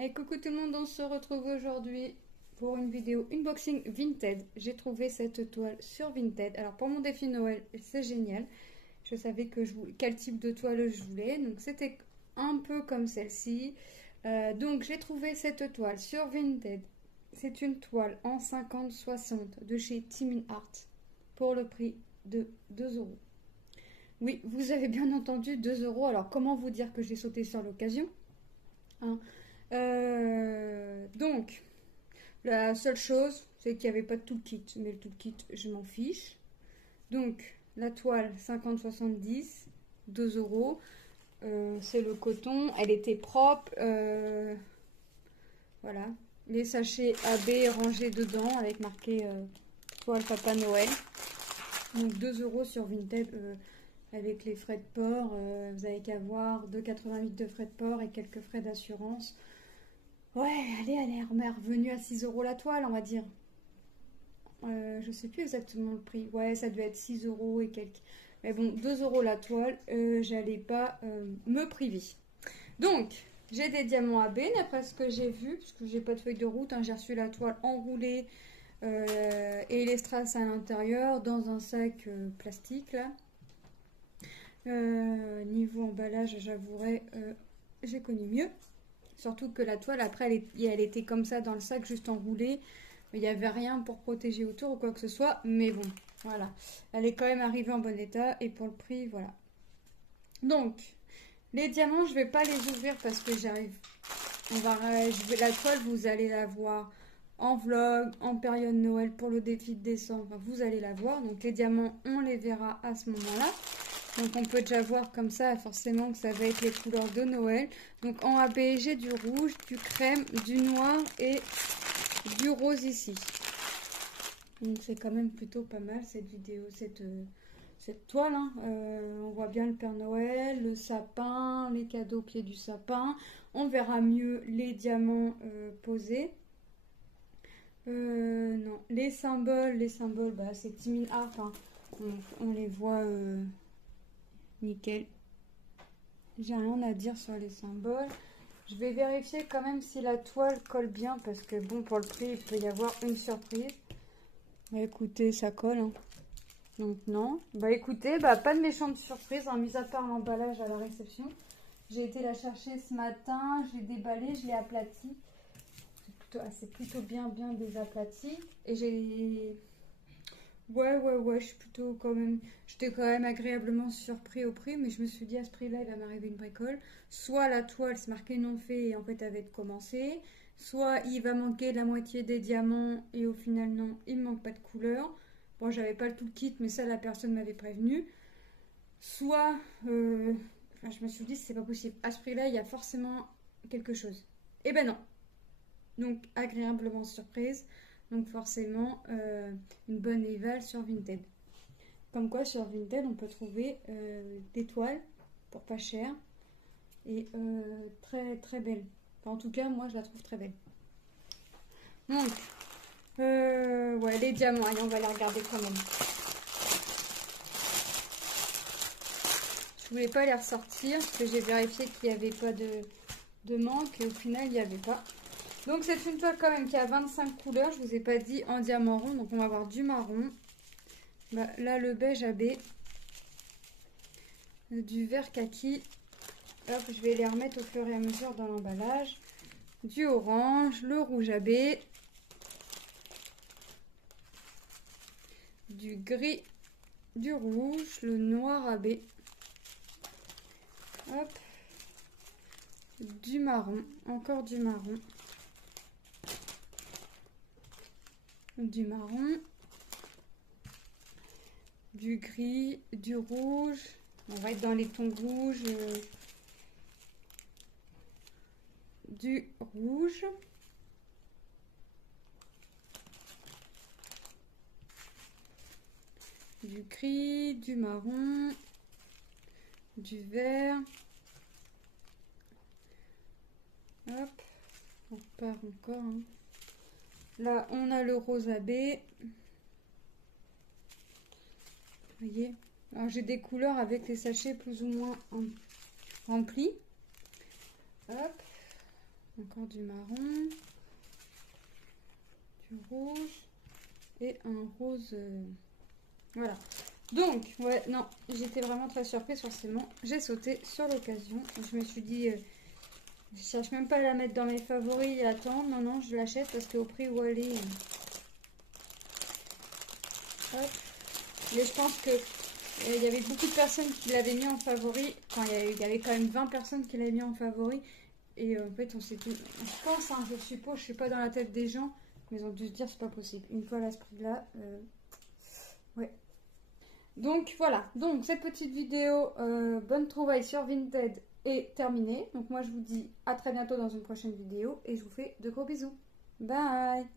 Hey, coucou tout le monde, on se retrouve aujourd'hui pour une vidéo unboxing Vinted. J'ai trouvé cette toile sur Vinted. Alors pour mon défi Noël, c'est génial. Je savais que quel type de toile je voulais, donc c'était un peu comme celle-ci. Donc j'ai trouvé cette toile sur Vinted. C'est une toile en 50-60 de chez Timin Art pour le prix de 2 euros. Oui, vous avez bien entendu, 2 euros. Alors comment vous dire que j'ai sauté sur l'occasion, hein? Donc, la seule chose, c'est qu'il n'y avait pas de toolkit. Mais le toolkit, je m'en fiche. Donc, la toile 50-70, 2 euros. C'est le coton. Elle était propre. Voilà. Les sachets AB rangés dedans avec marqué toile Papa Noël. Donc, 2 euros sur Vinted. Avec les frais de port, vous avez qu'à voir 2,88 de frais de port et quelques frais d'assurance. Ouais, allez, elle est revenue à 6 euros la toile, on va dire. Je sais plus exactement le prix. Ouais, ça doit être 6 euros et quelques. Mais bon, 2 euros la toile, j'allais pas me priver. Donc, j'ai des diamants AB, d'après ce que j'ai vu, parce que j'ai pas de feuille de route, hein, j'ai reçu la toile enroulée et les strass à l'intérieur dans un sac plastique là. Niveau emballage, j'avouerai, j'ai connu mieux. Surtout que la toile, après, elle était comme ça dans le sac, juste enroulée. Il n'y avait rien pour protéger autour ou quoi que ce soit. Mais bon, voilà. Elle est quand même arrivée en bon état. Et pour le prix, voilà. Donc, les diamants, je ne vais pas les ouvrir parce que j'arrive. La toile, vous allez la voir en vlog, en période Noël pour le défi de décembre. Enfin, vous allez la voir. Donc, les diamants, on les verra à ce moment-là. Donc on peut déjà voir comme ça forcément que ça va être les couleurs de Noël. Donc en AB, j'ai du rouge, du crème, du noir et du rose ici. Donc c'est quand même plutôt pas mal cette vidéo, cette toile, hein. On voit bien le Père Noël, le sapin, les cadeaux au pied du sapin. On verra mieux les diamants posés. Non, les symboles, bah, c'est Timin Art, hein. On les voit... nickel. J'ai rien à dire sur les symboles. Je vais vérifier quand même si la toile colle bien parce que bon, pour le prix, il peut y avoir une surprise. Bah écoutez, ça colle, hein. Donc non. Bah écoutez, bah pas de méchante surprise, hein, mis à part l'emballage à la réception. J'ai été la chercher ce matin, j'ai déballé, je l'ai aplati. C'est plutôt bien désaplati. Et j'ai... Ouais, je suis plutôt quand même... J'étais quand même agréablement surpris au prix, mais je me suis dit à ce prix-là, il va m'arriver une bricole. Soit la toile se marquait non fait et en fait elle va être commencée, soit il va manquer la moitié des diamants et au final non, il ne manque pas de couleur. Bon, j'avais pas le tout kit, mais ça la personne m'avait prévenu. Soit, enfin, je me suis dit c'est pas possible. À ce prix-là, il y a forcément quelque chose. Eh ben non. Donc agréablement surprise. Donc forcément, une bonne éval sur Vinted. Comme quoi, sur Vinted, on peut trouver des toiles pour pas cher et très belles. Enfin, en tout cas, moi, je la trouve très belle. Donc, ouais, les diamants, allez, on va les regarder quand même. Je voulais pas les ressortir parce que j'ai vérifié qu'il n'y avait pas de manque et au final, il n'y avait pas. Donc c'est une toile quand même qui a 25 couleurs, je vous ai pas dit en diamant rond, donc on va avoir du marron, bah, là le beige AB, du vert kaki, hop, je vais les remettre au fur et à mesure dans l'emballage, du orange, le rouge AB, du gris, du rouge, le noir AB, hop, du marron, encore du marron, du gris, du rouge. On va être dans les tons rouges, du rouge, du gris, du marron, du vert. Hop, on repart encore, hein. Là, on a le rose AB. Vous voyez, alors j'ai des couleurs avec les sachets plus ou moins remplis. Hop, Encore du marron, du rouge et un rose. Voilà. Donc, ouais, non, j'étais vraiment très surprise, forcément. J'ai sauté sur l'occasion. Je me suis dit, je cherche même pas à la mettre dans mes favoris et attendre. Non, non, je l'achète parce qu'au prix où elle est. Hop. Mais je pense que il y avait beaucoup de personnes qui l'avaient mis en favori. Enfin, il y avait quand même 20 personnes qui l'avaient mis en favori. Et en fait, on s'est tout. Je pense, hein, je suppose, je suis pas dans la tête des gens, mais ils ont dû se dire c'est pas possible. Une fois à ce prix-là, ouais. Donc voilà. Donc cette petite vidéo, bonne trouvaille sur Vinted est terminée. Donc moi je vous dis à très bientôt dans une prochaine vidéo et je vous fais de gros bisous. Bye.